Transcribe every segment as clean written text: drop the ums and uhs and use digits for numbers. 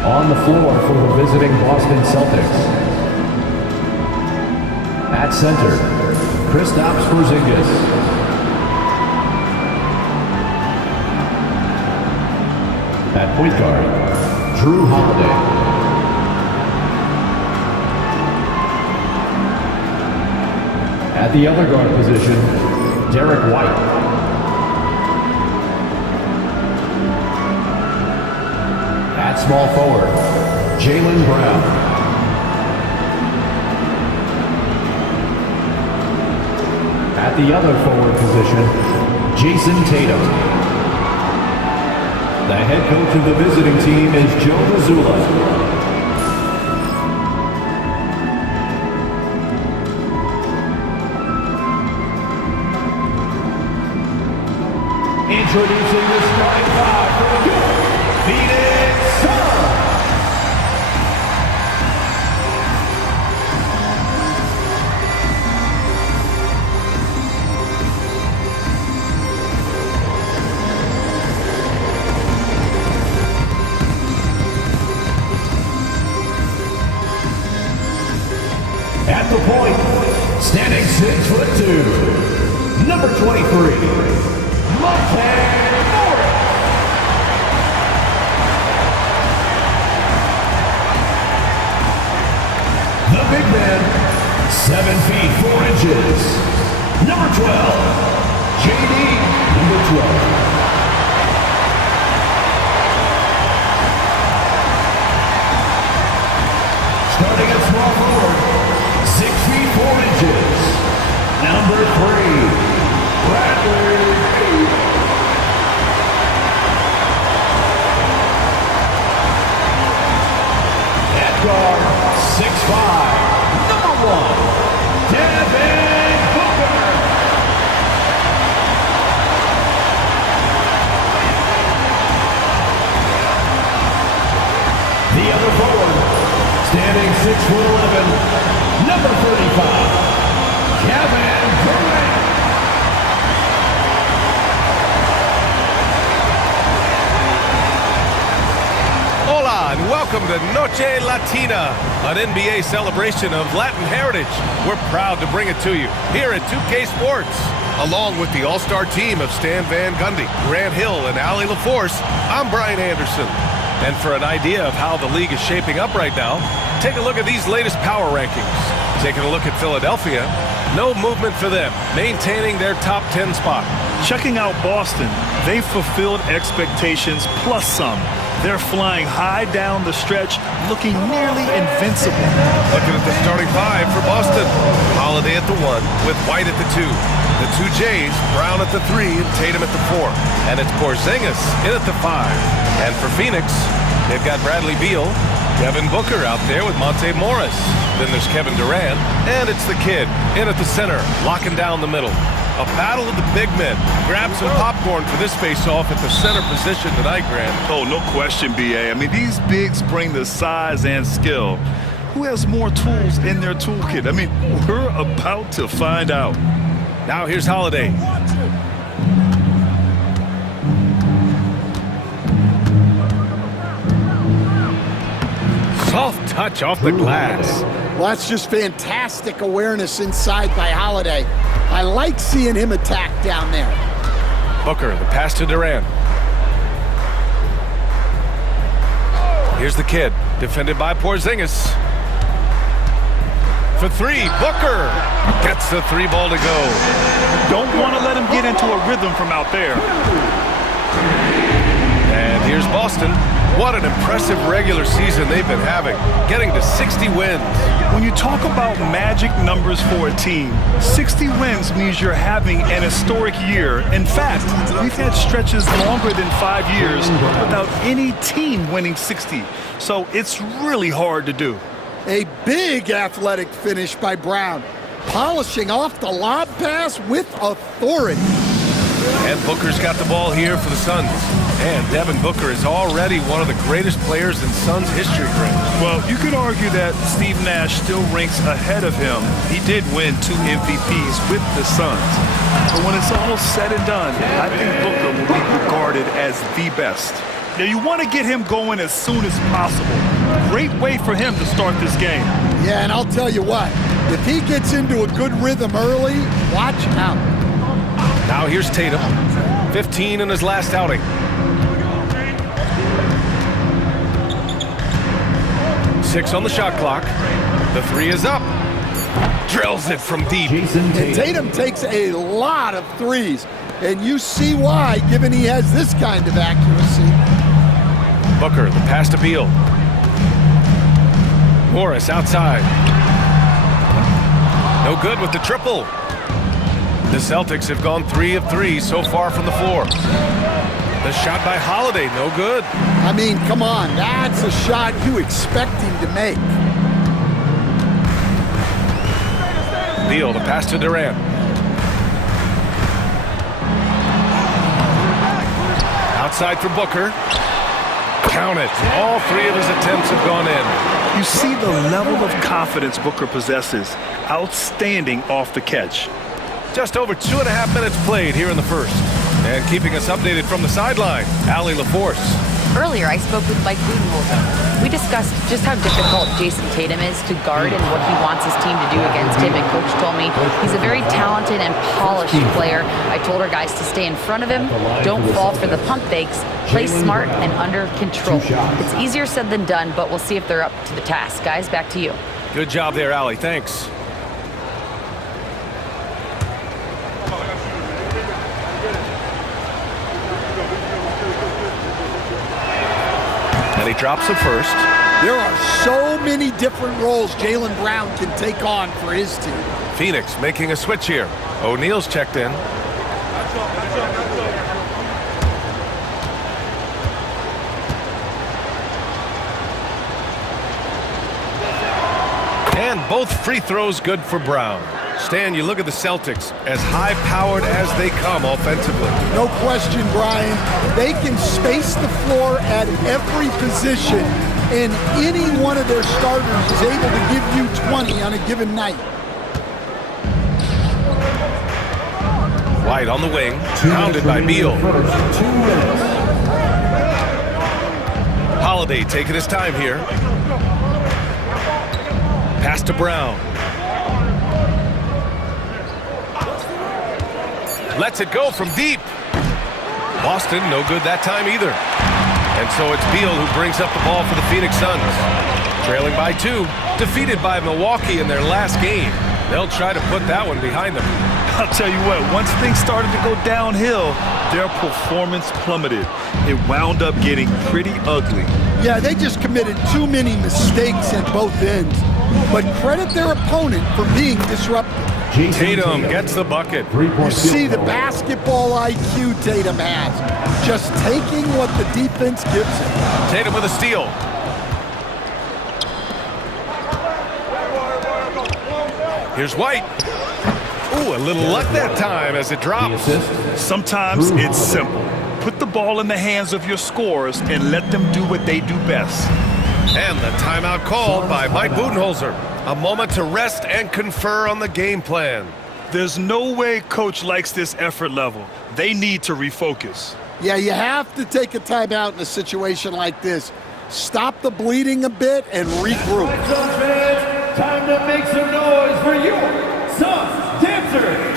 On the floor for the visiting Boston Celtics. At center, Kristaps Porzingis. At point guard, Drew Holiday. At the other guard position, Derek White. At small forward, Jaylen Brown. At the other forward position, Jason Tatum. The head coach of the visiting team is Joe Mazzulla. Introducing the starting five for the Phoenix Suns. At the point, standing 6'2", number 23. The big man, 7 feet 4 inches, number 12, JD, number 12. Starting at small forward, 6 feet 4 inches, number 3, Bradley Beal. At guard, 6'5", number 1, Devin Booker. The other forward, standing 6'11", number 35, Kevin Durant. And welcome to Noche Latina, an NBA celebration of Latin heritage. We're proud to bring it to you here at 2K Sports. Along with the all-star team of Stan Van Gundy, Grant Hill, and Allie LaForce, I'm Brian Anderson. And for an idea of how the league is shaping up right now, take a look at these latest power rankings. Taking a look at Philadelphia, no movement for them, maintaining their top 10 spot. Checking out Boston, they've fulfilled expectations plus some. They're flying high down the stretch, looking nearly invincible. Looking at the starting five for Boston. Holiday at the 1, with White at the 2. The 2 Jays, Brown at the 3, and Tatum at the 4. And it's Porzingis in at the 5. And for Phoenix, they've got Bradley Beal, Devin Booker out there with Monte Morris. Then there's Kevin Durant, and it's the kid in at the center, locking down the middle. A battle of the big men. Grab some popcorn for this face-off at the center position tonight, Grant. Oh, no question, B.A. I mean, these bigs bring the size and skill. Who has more tools in their toolkit? I mean, we're about to find out. Now here's Holiday. Soft touch off the glass. Well, that's just fantastic awareness inside by Holiday. I like seeing him attack down there. Booker, the pass to Durant. Here's the kid, defended by Porzingis. For 3, Booker gets the 3 ball to go. Don't want to let him get into a rhythm from out there. And here's Boston. What an impressive regular season they've been having, getting to 60 wins. When you talk about magic numbers for a team, 60 wins means you're having an historic year. In fact, we've had stretches longer than 5 years without any team winning 60. So it's really hard to do. A big athletic finish by Brown, polishing off the lob pass with authority. And Booker's got the ball here for the Suns. And Devin Booker is already one of the greatest players in Suns history, Grant. Well, you could argue that Steve Nash still ranks ahead of him. He did win 2 MVPs with the Suns. But when it's all said and done, I think Booker will be regarded as the best. Now, you want to get him going as soon as possible. Great way for him to start this game. Yeah, and I'll tell you what, if he gets into a good rhythm early, watch out. Now here's Tatum, 15 in his last outing. Six on the shot clock. The three is up. Drills it from deep. And Tatum takes a lot of threes, and you see why, given he has this kind of accuracy. Booker, the pass to Beal. Morris outside. No good with the triple. The Celtics have gone 3 of 3 so far from the floor. The shot by Holiday, no good. I mean, come on, that's a shot you expect him to make. Beal, the pass to Durant. Outside for Booker. Count it. All 3 of his attempts have gone in. You see the level of confidence Booker possesses. Outstanding off the catch. Just over 2.5 minutes played here in the first. And keeping us updated from the sideline, Allie LaForce. Earlier, I spoke with Mike Budenholzer. We discussed just how difficult Jason Tatum is to guard and what he wants his team to do against him. And Coach told me he's a very talented and polished player. I told our guys to stay in front of him, don't fall for the pump fakes, play smart and under control. It's easier said than done, but we'll see if they're up to the task. Guys, back to you. Good job there, Allie. Thanks. And he drops the first. There are so many different roles Jaylen Brown can take on for his team. Phoenix making a switch here. O'Neal's checked in. And both free throws good for Brown. Stan, you look at the Celtics, as high-powered as they come offensively. No question, Brian. They can space the floor at every position, and any one of their starters is able to give you 20 on a given night. White on the wing, pounded by Beal. Holiday taking his time here. Pass to Brown. Lets it go from deep. Boston, no good that time either. And so it's Beal who brings up the ball for the Phoenix Suns. Trailing by 2, defeated by Milwaukee in their last game. They'll try to put that one behind them. I'll tell you what, once things started to go downhill, their performance plummeted. It wound up getting pretty ugly. Yeah, they just committed too many mistakes at both ends. But credit their opponent for being disruptive. Tatum gets the bucket. You see the basketball IQ Tatum has. Just taking what the defense gives him. Tatum with a steal. Here's White. Ooh, a little luck that time as it drops. Sometimes it's simple. Put the ball in the hands of your scorers and let them do what they do best. And the timeout called by Mike Budenholzer. A moment to rest and confer on the game plan. There's no way coach likes this effort level. They need to refocus. Yeah, you have to take a timeout in a situation like this. Stop the bleeding a bit and regroup. Suns fans, time to make some noise for your Suns dancers.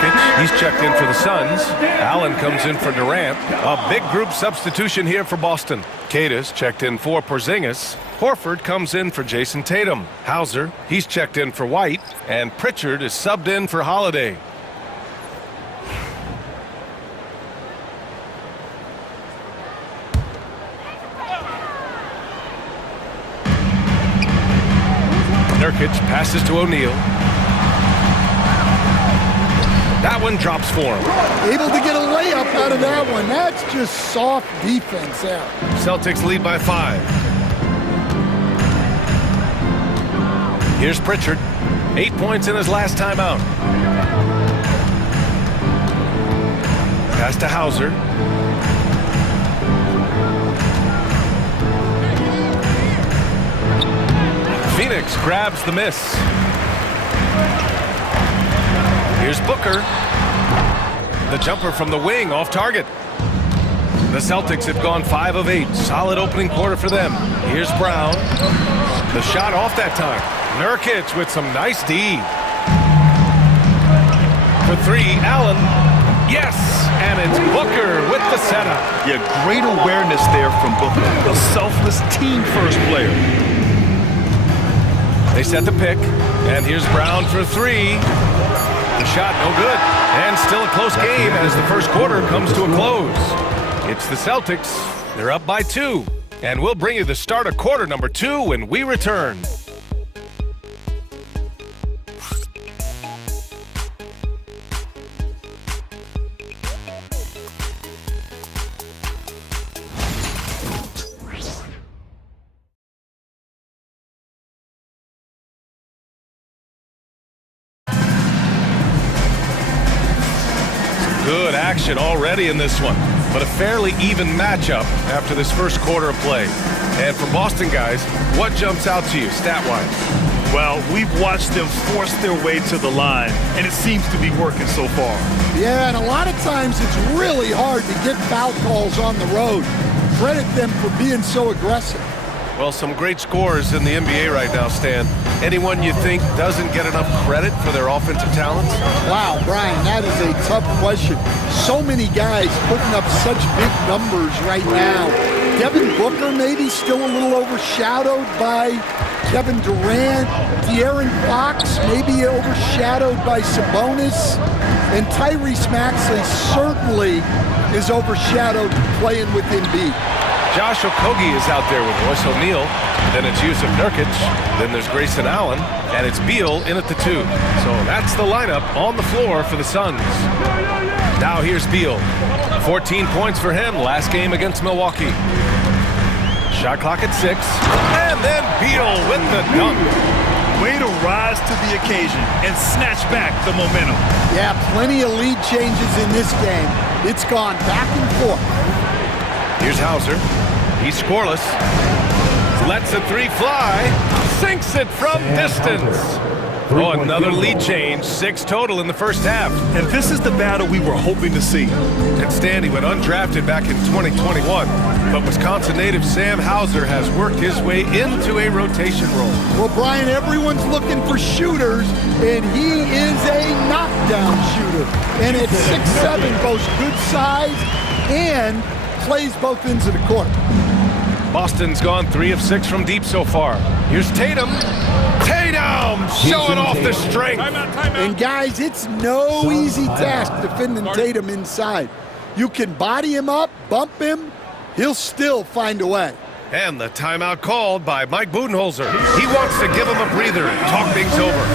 Nurkic, he's checked in for the Suns. Allen comes in for Durant. A big group substitution here for Boston. Kadis checked in for Porzingis. Horford comes in for Jason Tatum. Hauser, he's checked in for White. And Pritchard is subbed in for Holiday. Nurkic passes to O'Neal. That one drops for him. Able to get a layup out of that one. That's just soft defense there. Celtics lead by 5. Here's Pritchard. 8 points in his last timeout. Pass to Hauser. Phoenix grabs the miss. Here's Booker. The jumper from the wing off target. The Celtics have gone 5 of 8. Solid opening quarter for them. Here's Brown. The shot off that time. Nurkic with some nice D. For 3, Allen. Yes! And it's Booker with the setup. Yeah, great awareness there from Booker. A selfless team-first player. They set the pick. And here's Brown for 3. The shot no good. And still a close game as the first quarter comes to a close. It's the Celtics. They're up by 2. And we'll bring you the start of quarter number 2 when we return. Good action already in this one, but a fairly even matchup after this first quarter of play. And for Boston guys, what jumps out to you stat-wise? Well, we've watched them force their way to the line, and it seems to be working so far. Yeah, and a lot of times it's really hard to get foul calls on the road. Credit them for being so aggressive. Well, some great scorers in the NBA right now, Stan. Anyone you think doesn't get enough credit for their offensive talents? Wow, Brian, that is a tough question. So many guys putting up such big numbers right now. Devin Booker maybe still a little overshadowed by Kevin Durant. De'Aaron Fox maybe overshadowed by Sabonis. And Tyrese Maxey certainly is overshadowed playing with Embiid. Josh Okogie is out there with Royce O'Neal. Then it's Yusuf Nurkic. Then there's Grayson Allen. And it's Beal in at the 2. So that's the lineup on the floor for the Suns. Now here's Beal. 14 points for him last game against Milwaukee. Shot clock at 6. And then Beal with the dunk. Way to rise to the occasion and snatch back the momentum. Yeah, plenty of lead changes in this game. It's gone back and forth. Here's Hauser. He's scoreless. Lets a 3 fly. Sinks it from distance. Oh, another lead change. 6 total in the first half. And this is the battle we were hoping to see. And Stanley went undrafted back in 2021. But Wisconsin native Sam Hauser has worked his way into a rotation role. Well, Brian, everyone's looking for shooters, and he is a knockdown shooter. And at 6'7", boasts good size and plays both ends of the court. Boston's gone 3 of 6 from deep so far. Here's Tatum. Tatum showing off the strength. And guys, it's no easy task defending Tatum inside. You can body him up, bump him, he'll still find a way. And the timeout called by Mike Budenholzer. He wants to give him a breather and talk things over.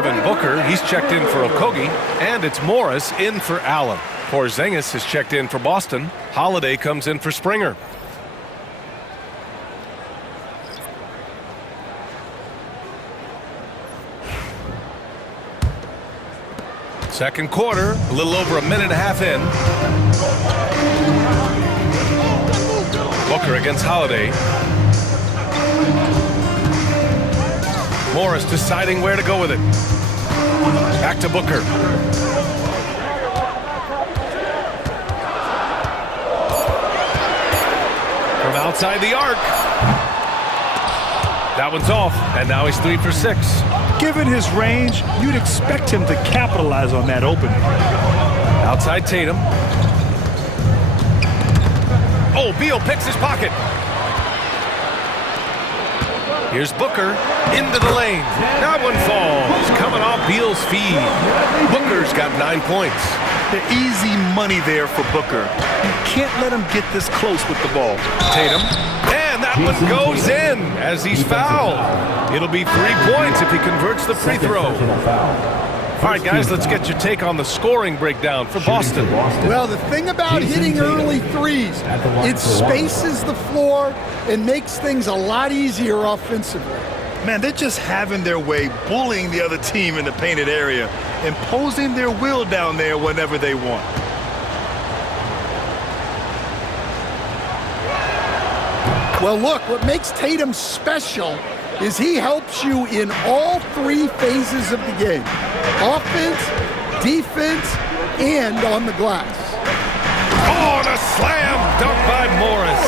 Devin Booker. He's checked in for Okogie. And it's Morris in for Allen. Porzingis has checked in for Boston. Holiday comes in for Springer. Second quarter, a little over a minute and a half in. Booker against Holiday. Morris deciding where to go with it. Back to Booker. From outside the arc. That one's off, and now he's 3 for 6. Given his range, you'd expect him to capitalize on that opening. Outside Tatum. Oh, Beal picks his pocket. Here's Booker into the lane. That one falls. Coming off Beal's feed. Booker's got 9 points. The easy money there for Booker. You can't let him get this close with the ball. Tatum. And that one goes in as he's fouled. It'll be 3 points if he converts the free throw. All right, guys, let's get your take on the scoring breakdown for Boston. Well, the thing about hitting early threes, it spaces the floor and makes things a lot easier offensively. Man, they're just having their way, bullying the other team in the painted area, imposing their will down there whenever they want. Well, look, what makes Tatum special is he helps you in all 3 phases of the game. Offense, defense, and on the glass. Oh, and a slam dunk by Morris.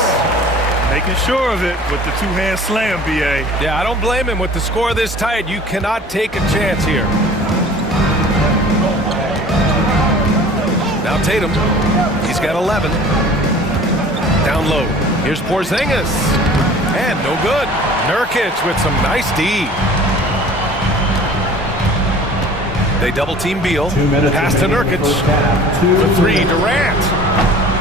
Making sure of it with the two-hand slam, B.A. Yeah, I don't blame him. With the score this tight, you cannot take a chance here. Now Tatum, he's got 11. Down low. Here's Porzingis. And no good. Nurkic with some nice D. They double-team Beal. Pass to Nurkic. For 3, Durant.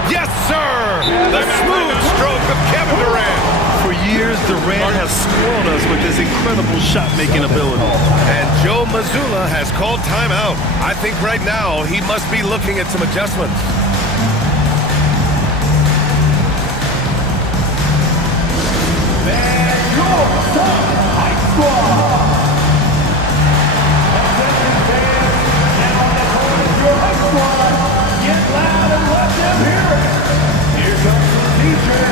Yes, sir! The smooth stroke of Kevin Durant. For years, Durant has spoiled us with his incredible shot-making ability. And Joe Mazzulla has called timeout. I think right now he must be looking at some adjustments. And your high squad. Your high squad. Get loud and let them hear it. Here comes the teacher.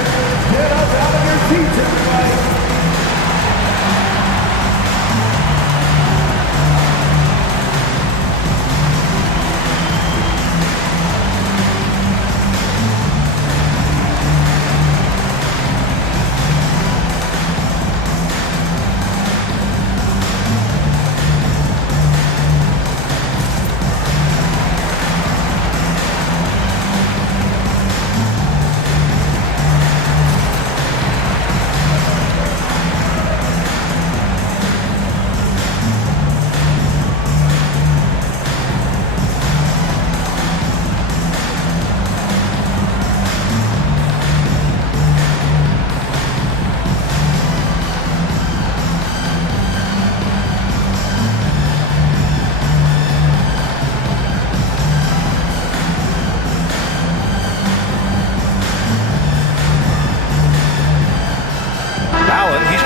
Get up out of your seats, everybody.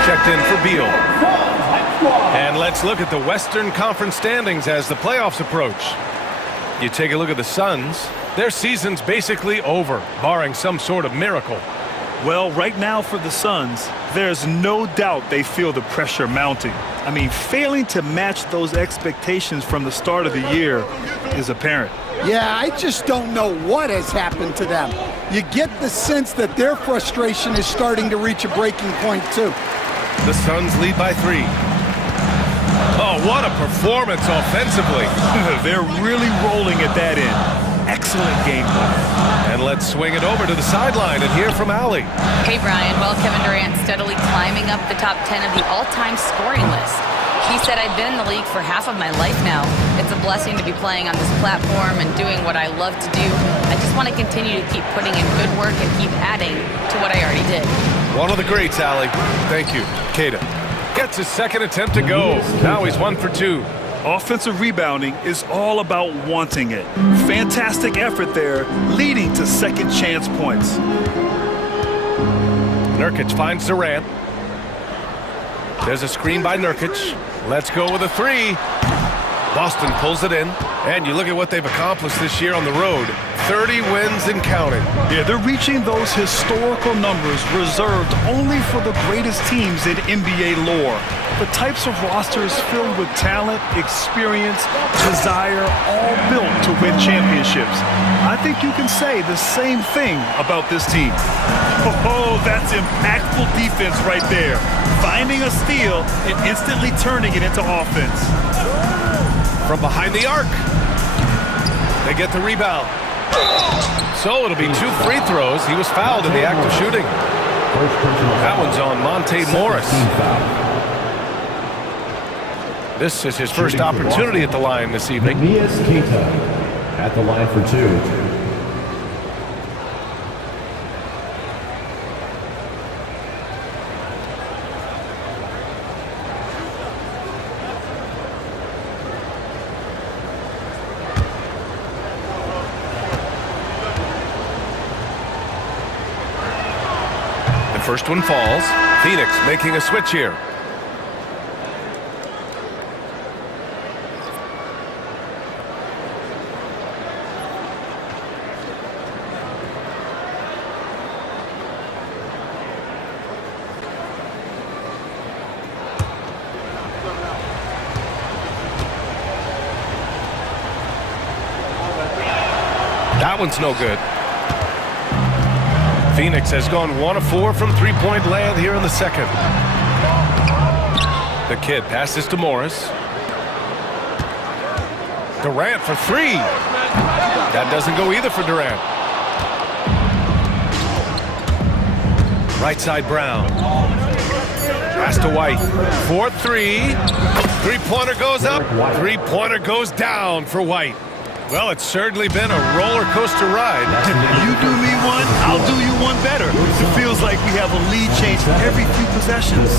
Checked in for Beal. And let's look at the Western Conference standings as the playoffs approach. You take a look at the Suns. Their season's basically over, barring some sort of miracle. Well, right now for the Suns, there's no doubt they feel the pressure mounting. I mean, failing to match those expectations from the start of the year is apparent. Yeah, I just don't know what has happened to them. You get the sense that their frustration is starting to reach a breaking point, too. The Suns lead by 3. Oh, what a performance offensively. They're really rolling at that end. Excellent game plan. And let's swing it over to the sideline and hear from Allie. Hey, Brian. Well, Kevin Durant steadily climbing up the top 10 of the all-time scoring list. He said, I've been in the league for half of my life now. It's a blessing to be playing on this platform and doing what I love to do. I just want to continue to keep putting in good work and keep adding to what I already did. One of the greats, Allie. Thank you. Kata gets his second attempt to go. Now he's 1 for 2. Offensive rebounding is all about wanting it. Fantastic effort there, leading to second chance points. Nurkic finds Durant. There's a screen by Nurkic. Let's go with a three. Boston pulls it in. And you look at what they've accomplished this year on the road. 30 wins and counting. Yeah, they're reaching those historical numbers reserved only for the greatest teams in NBA lore. The types of rosters filled with talent, experience, desire, all built to win championships. I think you can say the same thing about this team. Oh, that's impactful defense right there. Finding a steal and instantly turning it into offense. From behind the arc. They get the rebound. So it'll be 2 free throws. He was fouled in the act of shooting. That one's on Monte Morris. This is his first opportunity at the line this evening. At the line for 2. First one falls. Phoenix making a switch here. That one's no good. Phoenix has gone 1 of 4 from three-point land here in the second. The kid passes to Morris. Durant for 3. That doesn't go either for Durant. Right side Brown. Pass to White. 4-3. Three-pointer goes up. Three-pointer goes down for White. Well, it's certainly been a roller coaster ride. You do me one, I'll do you one better. It feels like we have a lead change every few possessions.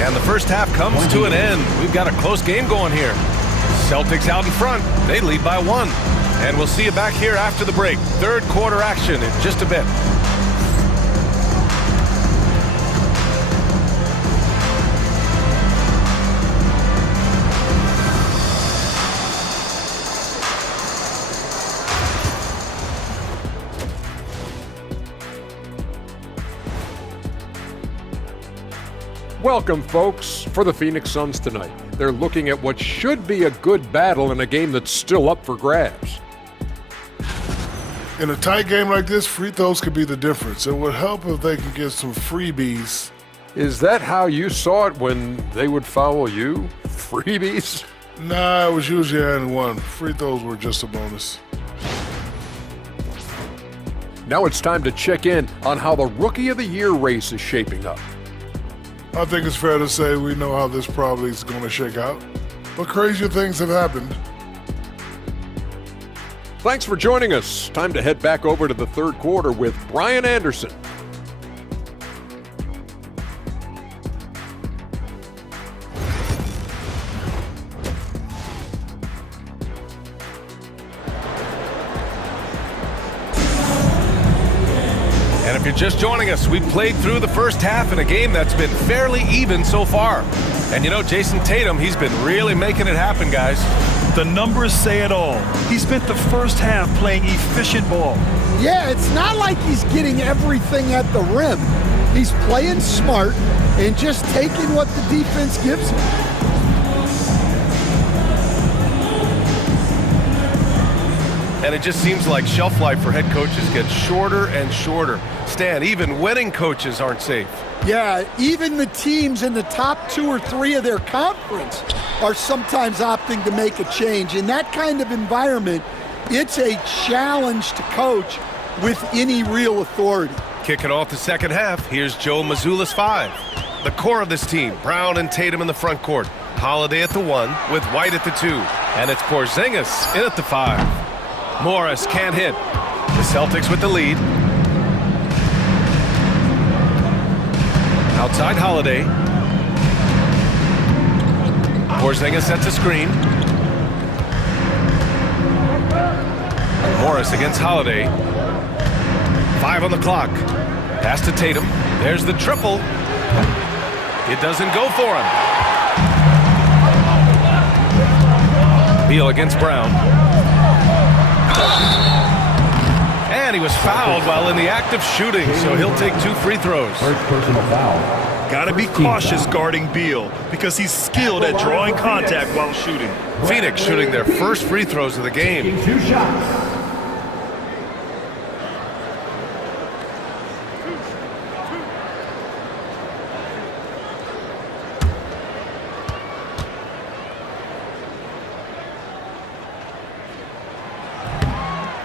And the first half comes to an end. We've got a close game going here. Celtics out in front. They lead by 1. And we'll see you back here after the break. Third quarter action in just a bit. Welcome, folks, for the Phoenix Suns tonight. They're looking at what should be a good battle in a game that's still up for grabs. In a tight game like this, free throws could be the difference. It would help if they could get some freebies. Is that how you saw it when they would foul you? Freebies? Nah, it was usually and 1. Free throws were just a bonus. Now it's time to check in on how the Rookie of the Year race is shaping up. I think it's fair to say we know how this probably is going to shake out, but crazier things have happened. Thanks for joining us. Time to head back over to the third quarter with Brian Anderson. And if you're just joining us, we've played through the first half in a game that's been fairly even so far. And you know, Jason Tatum, he's been really making it happen, guys. The numbers say it all. He spent the first half playing efficient ball. Yeah, it's not like he's getting everything at the rim. He's playing smart and just taking what the defense gives him. And it just seems like shelf life for head coaches gets shorter and shorter. Stan, even winning coaches aren't safe. Yeah, even the teams in the top 2 or 3 of their conference are sometimes opting to make a change. In that kind of environment, it's a challenge to coach with any real authority. Kicking off the second half, here's Joe Mazzulla's 5. The core of this team, Brown and Tatum in the front court. Holiday at the 1 with White at the 2. And it's Porzingis in at the 5. Morris can't hit. The Celtics with the lead. Outside Holiday. Porzingis sets a screen. Morris against Holiday. 5 on the clock. Pass to Tatum. There's the triple. It doesn't go for him. Beal against Brown. And he was fouled while in the act of shooting, so he'll take 2 free throws. First personal foul. Got to be cautious guarding Beal because he's skilled at drawing contact while shooting. Phoenix shooting their first free throws of the game. 2 shots.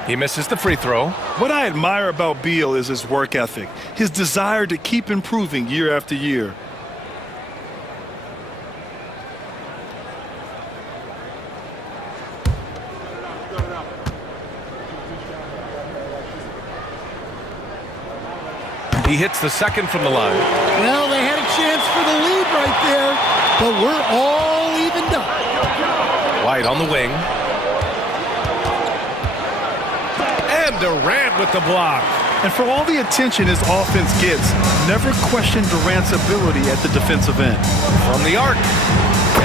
He misses the free throw. What I admire about Beal is his work ethic, his desire to keep improving year after year. He hits the second from the line. Well, they had a chance for the lead right there, but we're all evened up. White on the wing. And Durant with the block. And for all the attention his offense gets, never question Durant's ability at the defensive end. From the arc.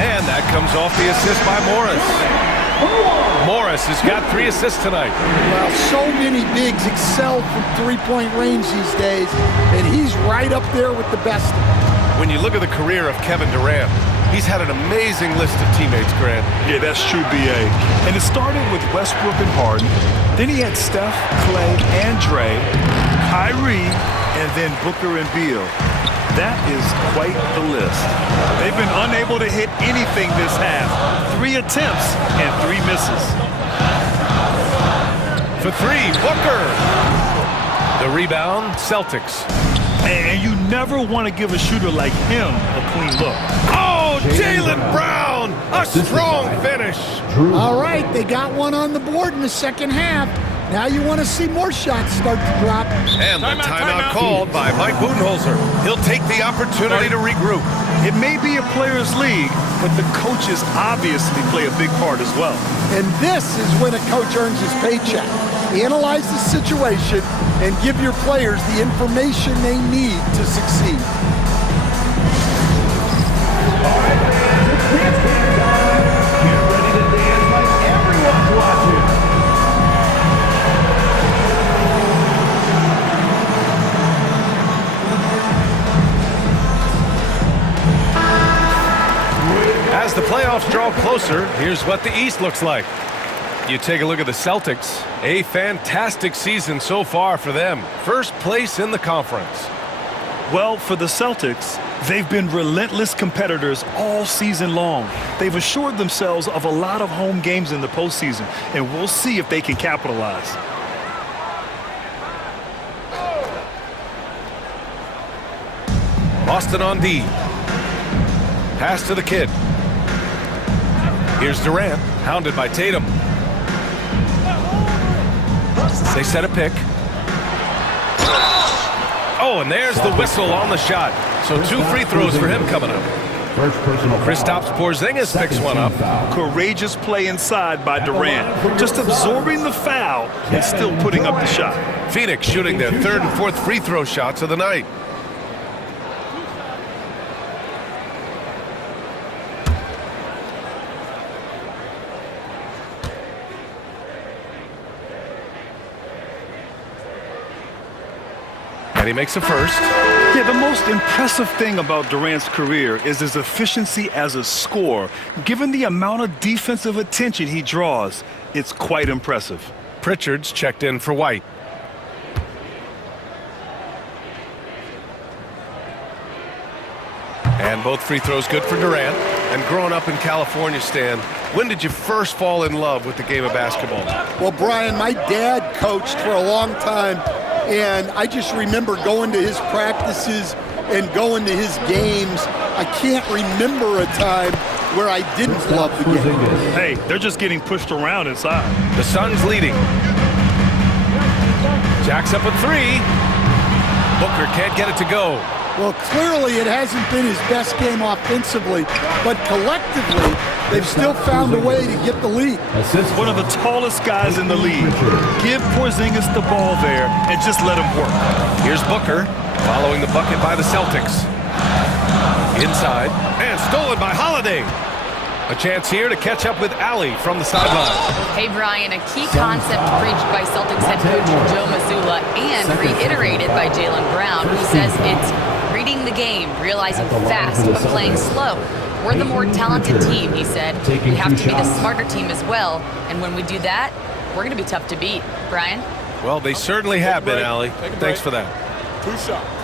And that comes off the assist by Morris. Morris has got 3 assists tonight. Well, so many bigs excel from three-point range these days, and he's right up there with the best of them. When you look at the career of Kevin Durant, he's had an amazing list of teammates, Grant. Yeah, that's true, B.A. And it started with Westbrook and Harden. Then he had Steph, Clay, and Dre, Kyrie, and then Booker and Beal. That is quite the list. They've been unable to hit anything this half. 3 attempts and 3 misses. For 3, Booker. The rebound, Celtics. And you never want to give a shooter like him a clean look. Oh, Jaylen Brown! A strong finish. All right, they got one on the board in the second half. Now you want to see more shots start to drop. And the timeout called by Mike Budenholzer. He'll take the opportunity to regroup. It may be a players' league, but the coaches obviously play a big part as well. And this is when a coach earns his paycheck. Analyze the situation and give your players the information they need to succeed. All right, fans, it's dance camp time. Get ready to dance like everyone's watching. As the playoffs draw closer, here's what the East looks like. You take a look at the Celtics. A fantastic season so far for them. First place in the conference. Well, for the Celtics, they've been relentless competitors all season long. They've assured themselves of a lot of home games in the postseason, and we'll see if they can capitalize. Boston on D. Pass to the kid. Here's Durant, hounded by Tatum. They set a pick. Oh, and there's the whistle on the shot. So 2 free throws for him coming up. First personal foul. Kristaps Porzingis picks one up. Courageous play inside by Durant, just absorbing the foul and still putting up the shot. Phoenix shooting their 3rd and 4th free throw shots of the night. And he makes a first. Yeah, the most impressive thing about Durant's career is his efficiency as a scorer. Given the amount of defensive attention he draws, it's quite impressive. Pritchard's checked in for White. And both free throws good for Durant. And growing up in California, Stan, when did you first fall in love with the game of basketball? Well, Brian, my dad coached for a long time, and I just remember going to his practices and going to his games. I can't remember a time where I didn't love the game. Hey, they're just getting pushed around inside. The Suns leading. Jacks up a 3. Booker can't get it to go. Well, clearly it hasn't been his best game offensively, but collectively, they've still found a way to get the lead. One of the tallest guys in the league. Give Porzingis the ball there and just let him work. Here's Booker, following the bucket by the Celtics. Inside, and stolen by Holiday. A chance here to catch up with Allie from the sideline. Hey, Brian, a key concept preached by Celtics head coach Joe Mazzulla and reiterated by Jaylen Brown, who says it's reading the game, realizing fast, but playing slow. We're the more talented team, he said. We have to be the smarter team as well, and when we do that, we're going to be tough to beat. Brian? Well, they certainly have been, Allie. Thanks for that. 2 shots.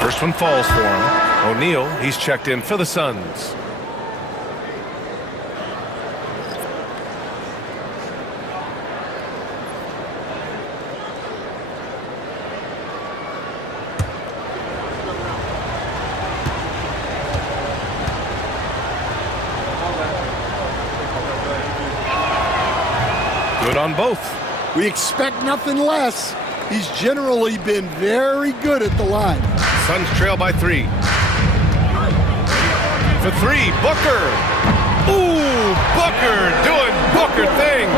First one falls for him. O'Neal, he's checked in for the Suns. Good on both. We expect nothing less. He's generally been very good at the line. Suns trail by 3. For 3, Booker. Ooh, Booker doing Booker things.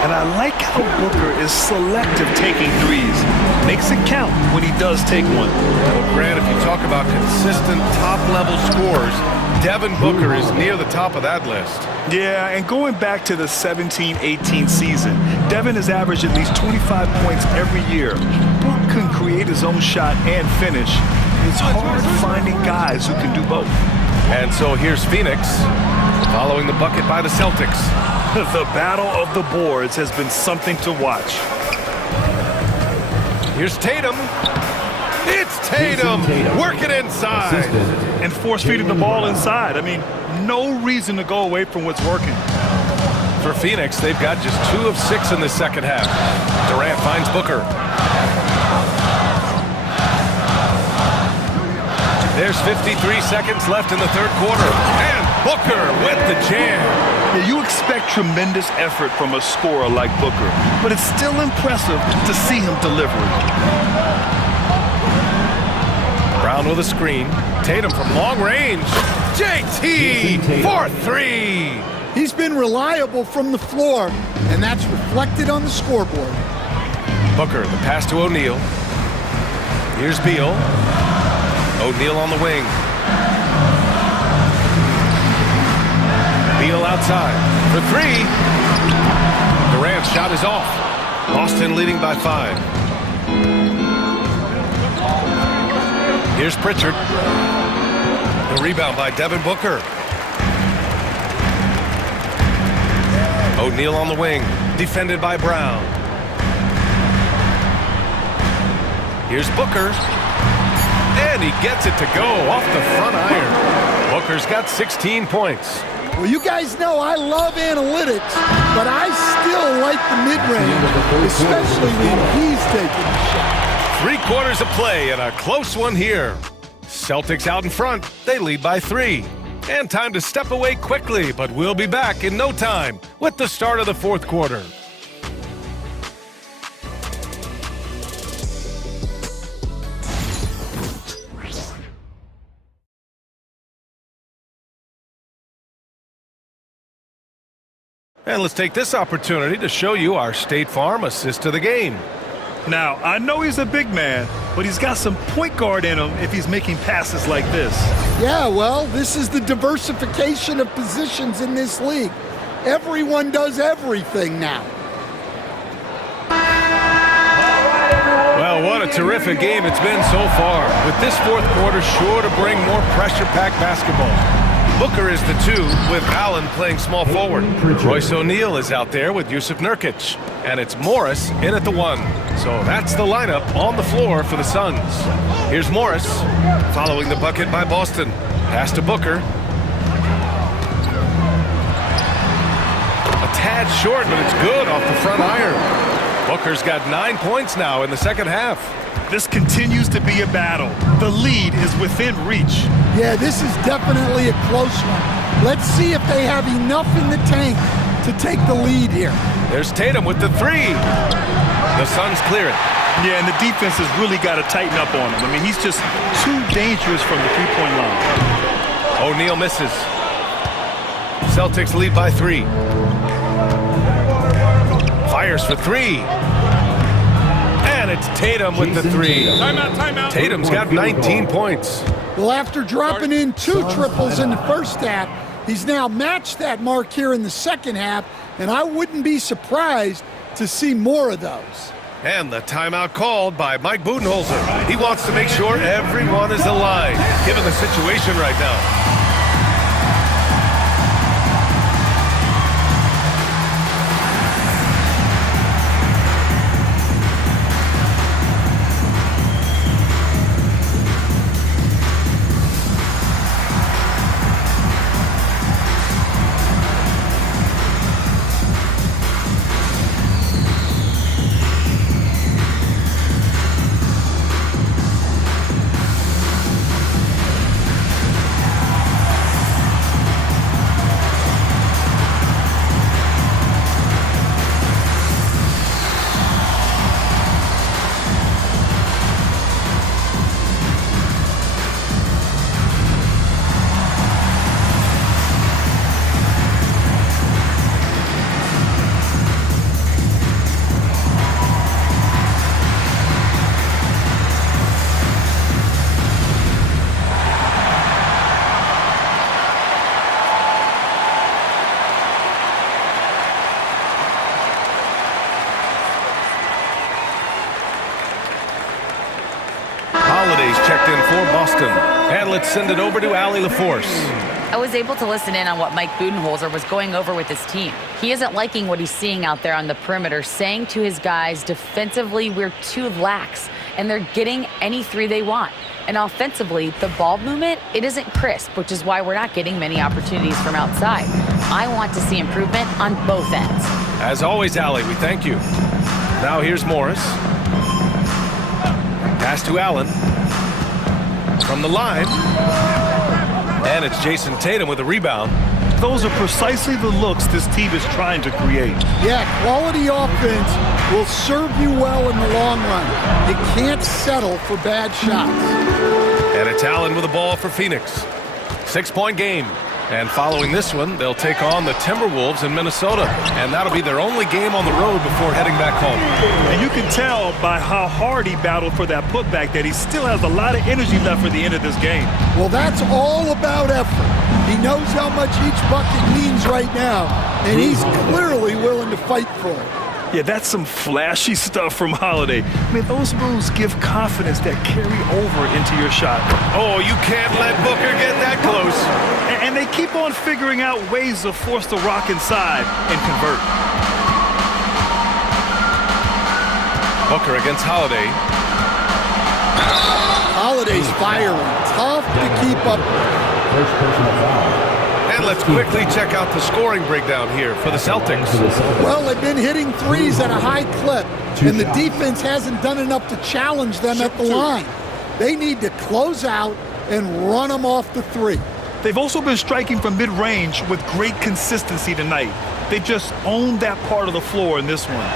And I like how Booker is selective taking threes. Makes it count when he does take one. Well, Grant, if you talk about consistent top-level scores, Devin Booker is near the top of that list. Yeah, and going back to the 17-18 season, Devin has averaged at least 25 points every year. Book can create his own shot and finish. It's hard finding guys who can do both. And so here's Phoenix, following the bucket by the Celtics. The battle of the boards has been something to watch. Here's Tatum. It's Tatum working inside. And force-feeding the ball inside. I mean, no reason to go away from what's working. For Phoenix, they've got just 2 of 6 in the second half. Durant finds Booker. There's 53 seconds left in the third quarter. And Booker with the jam. Yeah, you expect tremendous effort from a scorer like Booker, but it's still impressive to see him deliver it. Brown with a screen. Tatum from long range. JT for 3. He's been reliable from the floor, and that's reflected on the scoreboard. Booker, the pass to O'Neal. Here's Beal. O'Neal on the wing. Beal outside for 3. Durant's shot is off. Boston leading by 5. Here's Pritchard. The rebound by Devin Booker. O'Neal on the wing, defended by Brown. Here's Booker. And he gets it to go off the front iron. Booker's got 16 points. Well, you guys know I love analytics, but I still like the mid-range, especially when he's taking the shot. 3 quarters of play and a close one here. Celtics out in front. They lead by 3. And time to step away quickly, but we'll be back in no time with the start of the fourth quarter. And let's take this opportunity to show you our State Farm assist to the game. Now, I know he's a big man, but he's got some point guard in him if he's making passes like this. Yeah, well, this is the diversification of positions in this league. Everyone does everything now. Well, what a terrific game it's been so far, with this fourth quarter sure to bring more pressure-packed basketball. Booker is the 2, with Allen playing small forward. Royce O'Neal is out there with Yusuf Nurkic. And it's Morris in at the 1. So that's the lineup on the floor for the Suns. Here's Morris, following the bucket by Boston. Pass to Booker. A tad short, but it's good off the front iron. Booker's got 9 points now in the second half. This continues to be a battle. The lead is within reach. Yeah, this is definitely a close one. Let's see if they have enough in the tank to take the lead here. There's Tatum with the three. The Suns clear it. Yeah, and the defense has really got to tighten up on him. I mean, he's just too dangerous from the three-point line. O'Neal misses. Celtics lead by 3. Fires for 3. And it's Tatum with the 3. Timeout. Tatum's got 19 points. Well, after dropping in 2 triples in the first half, he's now matched that mark here in the second half, and I wouldn't be surprised to see more of those. And the timeout called by Mike Budenholzer. He wants to make sure everyone is aligned, given the situation right now. Checked in for Boston. And let's send it over to Allie LaForce. I was able to listen in on what Mike Budenholzer was going over with his team. He isn't liking what he's seeing out there on the perimeter, saying to his guys, defensively, we're too lax, and they're getting any 3 they want. And offensively, the ball movement, it isn't crisp, which is why we're not getting many opportunities from outside. I want to see improvement on both ends. As always, Allie, we thank you. Now here's Morris. Pass to Allen. From the line. And it's Jason Tatum with a rebound. Those are precisely the looks this team is trying to create. Yeah, quality offense will serve you well in the long run. You can't settle for bad shots. And it's Allen with the ball for Phoenix. 6-point game. And following this one, they'll take on the Timberwolves in Minnesota. And that'll be their only game on the road before heading back home. And you can tell by how hard he battled for that putback that he still has a lot of energy left for the end of this game. Well, that's all about effort. He knows how much each bucket means right now, and he's clearly willing to fight for it. Yeah, that's some flashy stuff from Holiday. I mean, those moves give confidence that carry over into your shot. Oh, you can't let Booker get that close. And they keep on figuring out ways to force the rock inside and convert. Booker against Holiday. Holiday's firing. Tough to keep up with. First personal foul. And let's quickly check out the scoring breakdown here for the Celtics. Well, they've been hitting threes at a high clip, and the defense hasn't done enough to challenge them at the line. They need to close out and run them off the 3. They've also been striking from mid-range with great consistency tonight. They just owned that part of the floor in this one.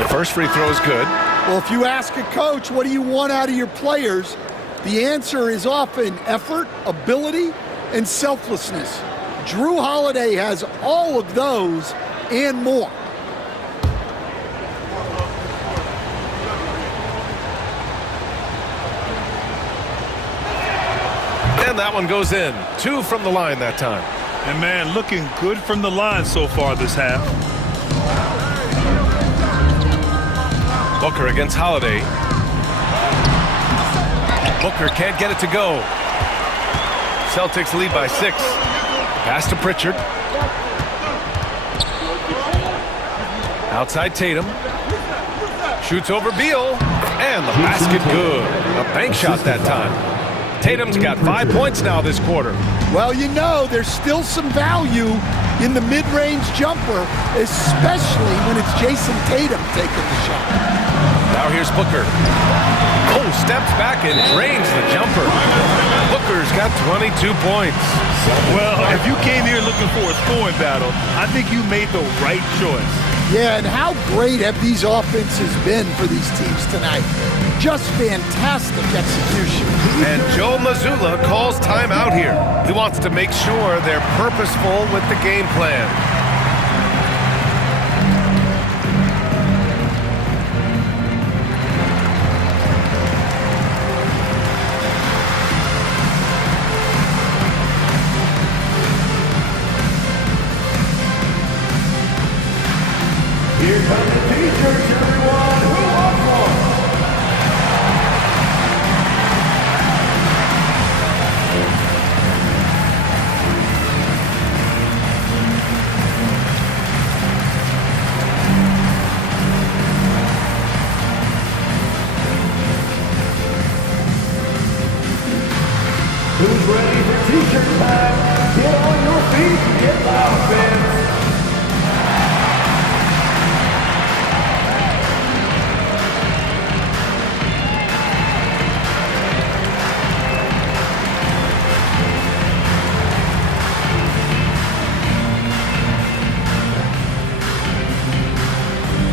The first free throw is good. Well, if you ask a coach, what do you want out of your players? The answer is often effort, ability, and selflessness. Drew Holiday has all of those and more. And that one goes in. 2 from the line that time. And man, looking good from the line so far this half. Booker against Holiday. Booker can't get it to go. Celtics lead by 6. Pass to Pritchard. Outside Tatum. Shoots over Beal. And the basket good. A bank shot that time. Tatum's got 5 points now this quarter. Well, you know, there's still some value in the mid-range jumper, especially when it's Jason Tatum taking the shot. Now here's Booker. Oh, steps back and drains the jumper. Booker's got 22 points. Well, if you came here looking for a scoring battle, I think you made the right choice. Yeah, and how great have these offenses been for these teams tonight? Just fantastic execution. And Joe Mazzulla calls timeout here. He wants to make sure they're purposeful with the game plan. Here come the teachers, everyone. Who wants one? Who's ready for t-shirt time? Get on your feet and get loud, fans.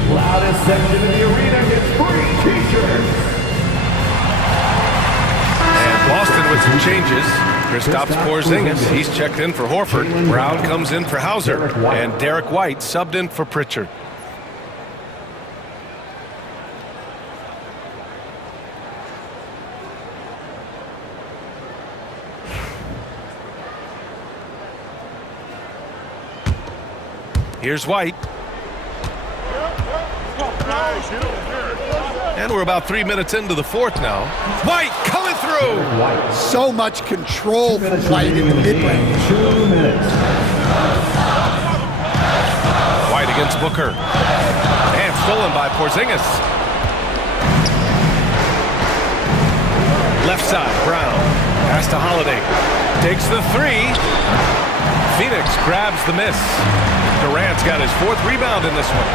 Loudest section in the arena gets free t-shirts. And Boston with some changes. Kristaps Porzingis, he's checked in for Horford. Brown comes in for Hauser. And Derek White subbed in for Pritchard. Here's White. And we're about 3 minutes into the fourth now. White coming through. So much control from White in the mid-range. 2 minutes. White against Booker. And stolen by Porzingis. Left side, Brown. Pass to Holiday. Takes the three. Phoenix grabs the miss. Durant's got his fourth rebound in this one.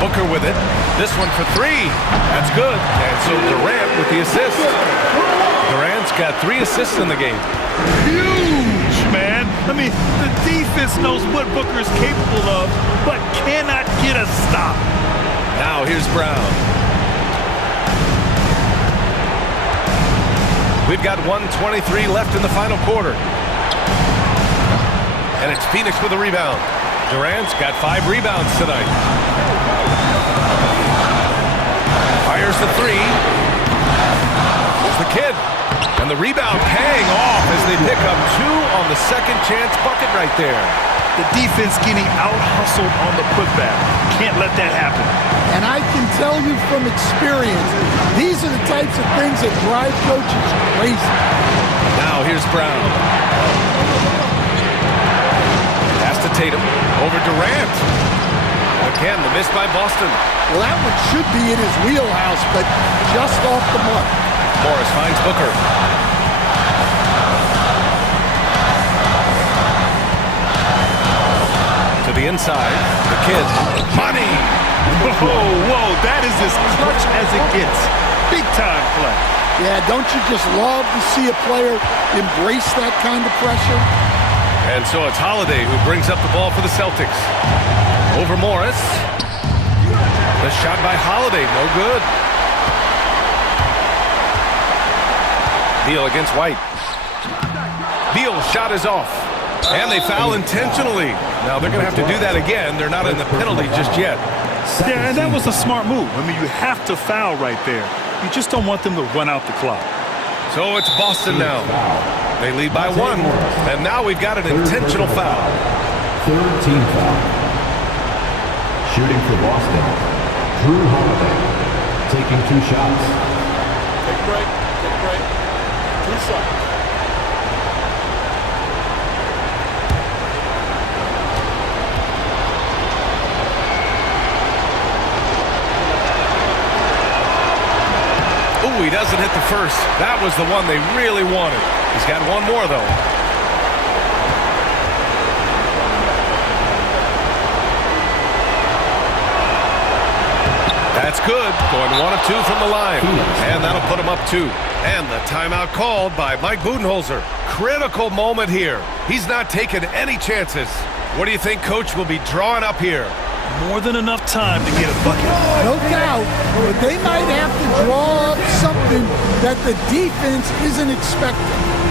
Booker with it. This one for three. That's good. And so Durant with the assist. Durant's got 3 assists in the game. Huge, man. I mean, the defense knows what Booker is capable of, but cannot get a stop. Now here's Brown. We've got 1:23 left in the final quarter. And it's Phoenix with a rebound. Durant's got 5 rebounds tonight. Fires the three. There's the kid. And the rebound paying off as they pick up 2 on the second chance bucket right there. The defense getting out-hustled on the putback. Can't let that happen. And I can tell you from experience, these are the types of things that drive coaches crazy. Now here's Brown. Pass to Tatum. Over Durant. Again, the miss by Boston. Well, that one should be in his wheelhouse, but just off the mark. Morris finds Booker. To the inside. The kid. Money! Whoa, that is as clutch as it gets. Big time play. Yeah, don't you just love to see a player embrace that kind of pressure? And so it's Holiday who brings up the ball for the Celtics. Over Morris. The shot by Holiday, no good. Beal against White. Beal's shot is off. And they foul intentionally. Now they're going to have to do that again. They're not in the penalty just yet. Yeah, and that was a smart move. I mean, you have to foul right there. You just don't want them to run out the clock. So it's Boston now. They lead by 1. And now we've got an intentional foul. Third team foul. Shooting for Boston. Drew Holiday taking 2 shots. Take a break. 2 shots. Ooh, he doesn't hit the first. That was the one they really wanted. He's got 1 more, though. That's good. Going 1 of 2 from the line. And that'll put him up 2. And the timeout called by Mike Budenholzer. Critical moment here. He's not taking any chances. What do you think Coach will be drawing up here? More than enough time to get a bucket. No doubt, but they might have to draw up something that the defense isn't expecting.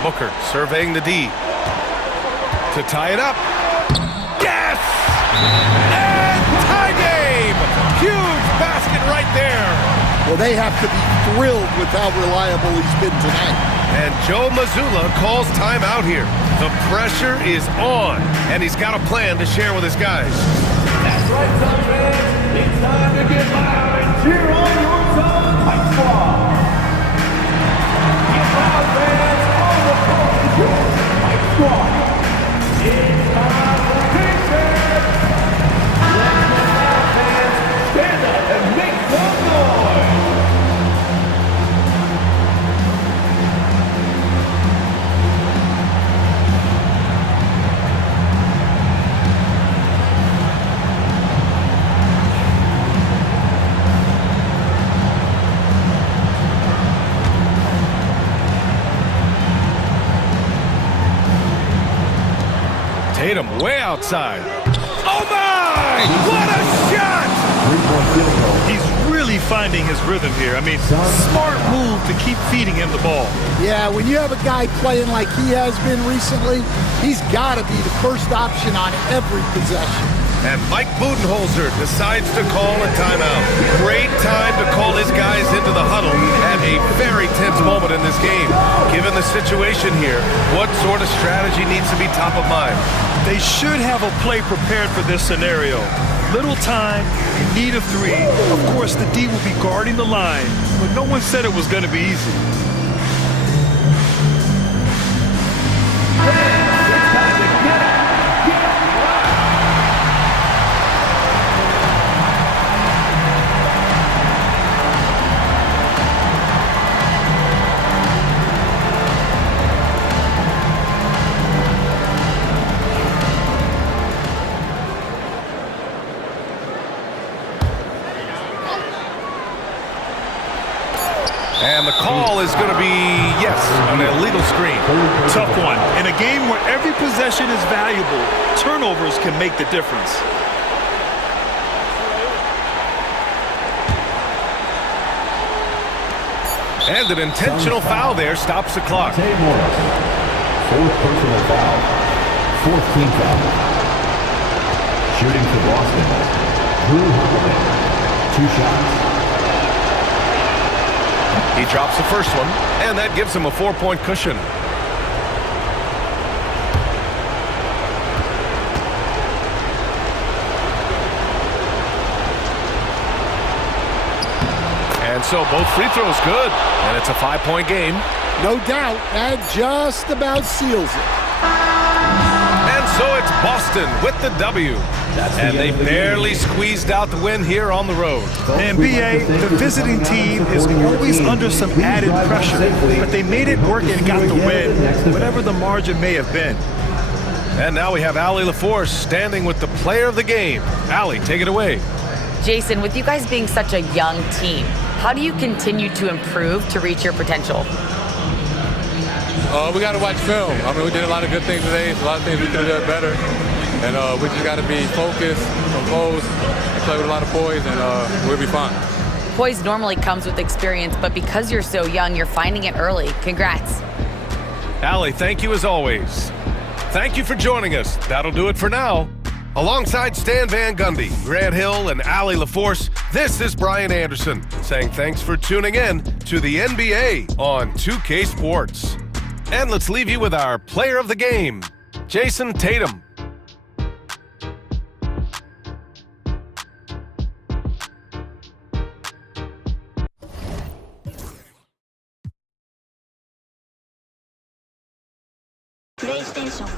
Booker surveying the D to tie it up. Yes! And tie game! Huge basket right there. Well, they have to be thrilled with how reliable he's been tonight. And Joe Mazzulla calls timeout here. The pressure is on, and he's got a plan to share with his guys. That's right, Suns fans. It's time to get loud and cheer on your Suns High Squad. Get loud, fans. On the court is your High Squad. It's time for pictures. Let's get loud, fans. Stand up and make some noise. Tatum way outside. Oh my! What a shot! He's really finding his rhythm here. I mean, smart move to keep feeding him the ball. Yeah, when you have a guy playing like he has been recently, he's got to be the first option on every possession. And Mike Budenholzer decides to call a timeout. Great time to call his guys into the huddle at a very tense moment in this game. Given the situation here, what sort of strategy needs to be top of mind? They should have a play prepared for this scenario. Little time, need a three. Of course, the D will be guarding the line, but no one said it was going to be easy. And the call is going to be, yes, an illegal screen. Tough one. In a game where every possession is valuable, turnovers can make the difference. And an intentional foul there stops the clock. Fourth personal foul. Fourth team foul. Shooting for Boston. Drew Holiday. 2 shots. He drops the first one, and that gives him a 4-point cushion. And so both free throws good, and it's a 5-point game. No doubt, that just about seals it. And so it's Boston with the W. And they barely squeezed out the win here on the road. And BA, the visiting team is always under some added pressure, but they made it work and got the win, whatever the margin may have been. And now we have Allie LaForce standing with the player of the game. Allie, take it away. Jason, with you guys being such a young team, how do you continue to improve to reach your potential? We got to watch film. I mean, we did a lot of good things today. A lot of things we could have done better. And we just got to be focused, composed, and play with a lot of poise, and we'll be fine. Poise normally comes with experience, but because you're so young, you're finding it early. Congrats. Allie, thank you as always. Thank you for joining us. That'll do it for now. Alongside Stan Van Gundy, Grant Hill, and Allie LaForce, this is Brian Anderson saying thanks for tuning in to the NBA on 2K Sports. And let's leave you with our player of the game, Jason Tatum. PlayStation